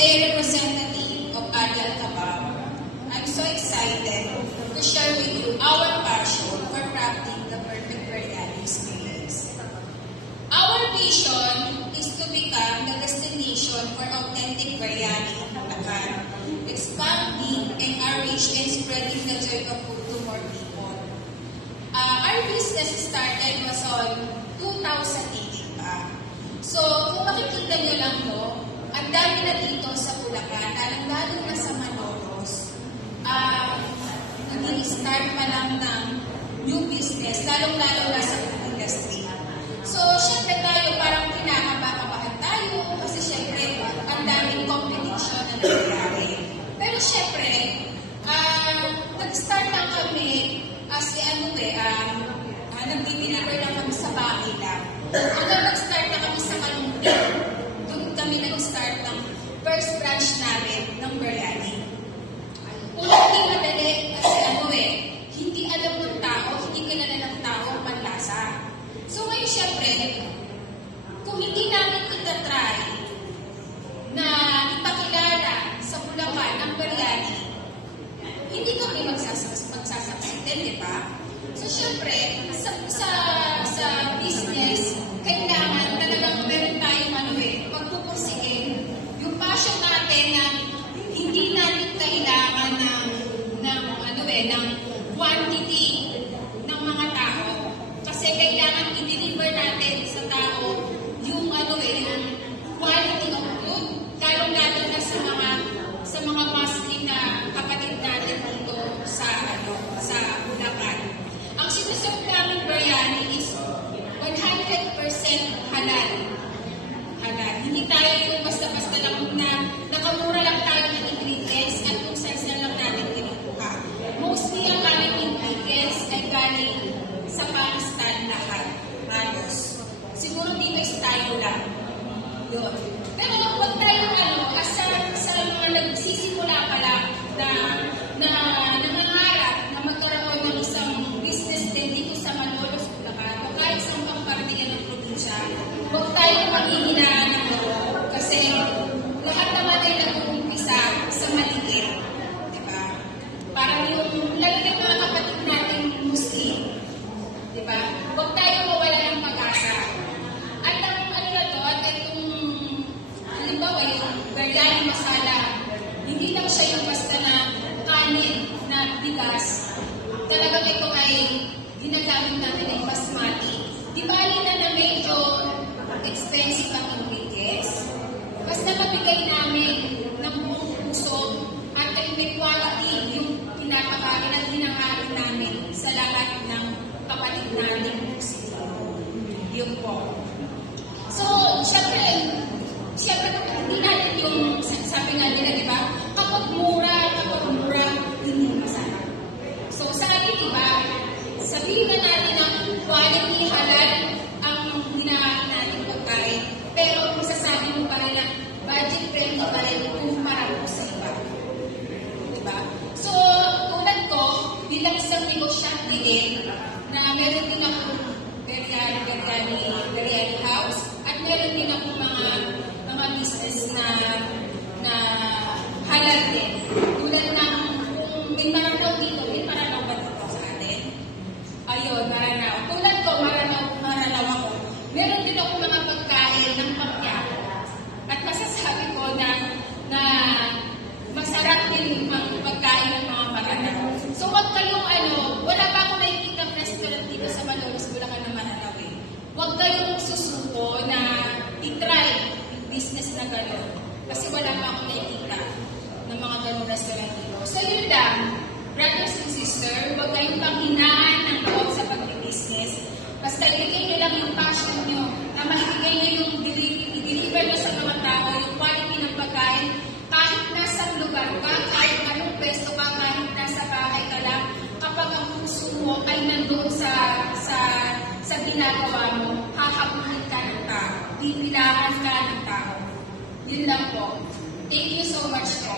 a representative of Adel Tabab, I'm so excited to share with you our passion for crafting the perfect biryani experience. Our vision is to become the destination for authentic biryani in Bulacan, expanding and enriching and spreading the joy of food to more people. Our business started was on 2018 pa. So, kung makikita nyo lang to, ang dami na dito sa Bulacan, lalo na sa Malolos, nag-start pa lang ng new business, lalong-lalo na sa food industry. So, syempre tayo parang kinakabahan tayo kasi syempre ang daming competition na nangyayari. Pero syempre, nag-start lang kami as nag-deliver lang kami sa bahay lang. Hanggang nag-start na kami sa Kalungkit, doon kami nag-start ng first branch namin ng biryani. Hindi madali kasi hindi alam ng tao, hindi kilala ng tao ang panlasa. So ngayon syempre, kung hindi namin itatry na ipakilala sa Bulacan ang biryani, hindi kami magsasakaitin, di ba? So syempre, sa business, kailangan talagang meron tayong pagpupursigin. Yung passion natin na hindi natin kailangan ng quantity ng mga tao. Kasi kailangan i-deliver natin sa tao yung yung quality of food. Lalong-lalo na sa mga Muslim na kapatid natin dito sa Bulacan. Ang sinuserve namin biryani is 100% halal. Halal. Hindi tayo yung basta-basta lang na nakamura lang tayo ng ingredients at kung saan lang natin kinukuha. Mostly ang aming ingredients ay galing sa Pakistan lahat. Halos. Siguro dito is tayo lang. Yun. Pero huwag tayong sa mga nagsisimula pa lang na nangangarap na magkaroon ng isang business din dito sa Malolos, Bulacan, o kahit sa pang karamihan ng probinsya, huwag tayong maghihinaan ng loob kasi lahat naman ay nag-uumpisa sa maliit. Diba? Parang yung lalagyan mga kapatid natin Muslim. Diba? Huwag tayong mawala ng pag-asa. At itong halimbawa yung biryani masala, hindi lang siya yung basta na kanin na bigas. Talagang ito ay ginagamit natin ng basmati. Di bali na medyo expensive ang ingredients. Basta mabigay namin ng buong puso at may quality yung pinapakain at hinangarin namin sa lahat ng kapatid natin. Yun po. So, syempre, hindi natin yung sabi nga nila, di ba? Kapag mura, yun yung masarap. So, sa atin, di ba? Sabihin na natin na quality halal ang hinahanap natin pagkain. Pero, masasabi mo pa rin na budget friendly pa rin kumpara mo sa iba. Di ba? So, tulad ko, bilang isang negosyante din, na meron din ako biryani house, at meron din ako mga business na halal din. Tulad ng, kung may maranaw dito, may maranaw ba dito sa atin? Ayun, maranaw. Tulad ko, maranaw ako. Meron din ako mga pagkain ng pagkaya. At masasabi ko na masarap din yung pagkain ng mga maranaw. So, wag kayong wala pa ako nakikita restaurant dito sa Malolos, Bulacan na maranaw eh. Huwag kayong susuko na i-try yung business na gano'n. Kasi wala pa akong nakikita ng mga gano'ng restaurant dito. So yun lang, brothers and sisters, huwag kayong panghinaan ng loob sa pag-business. Basta ibigay nyo lang yung passion nyo, na mahigay nyo yung i-deliver nyo sa mga tao, yung quality ng pagkain, kahit nasa lugar ka, kahit anong pwesto ka, kahit nasa bahay ka lang, kapag ang puso mo ay nandoon sa ginagawa mo, hahabulin ka ng tao, bibilangan ka ng tao. Yun lang po. Thank you so much po.